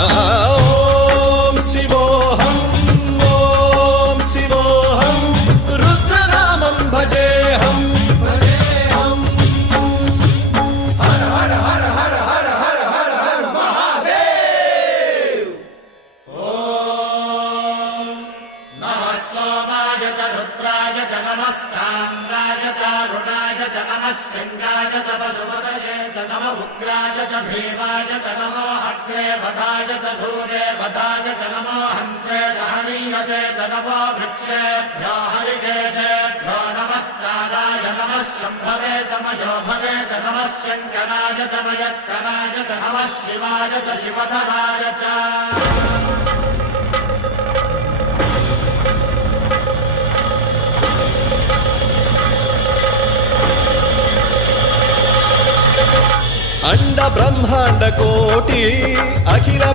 ఓం శివోహం ఓం శివోహం రుద్రనామం భజేహం భజేహం హర హర హర హర హర హర హర హర మహాదేవ్ ఓం నమః సోమాయ చ రుద్రాయ చ నమస్తామ్రాయ చ అరుణాయ చ నమః శృంగాయ చ పశుపతయే చ నమః ఉగ్రాయ చ భీమాయ చ నమో అగ్రే వధాయ చ ధూరే వధాయ చ నమో హంత్రే సహనీయసే చ నమో వృక్షేభ్యో హరికేశేభ్యో నమస్కారాయ నమః శంభవే చ మయోభవే చ నమః శంకరాయ చ మయస్కరాయ చ నమః శివాయ చ శివధరాయ చ అండ బ్రహ్మాండ కోటి అఖిల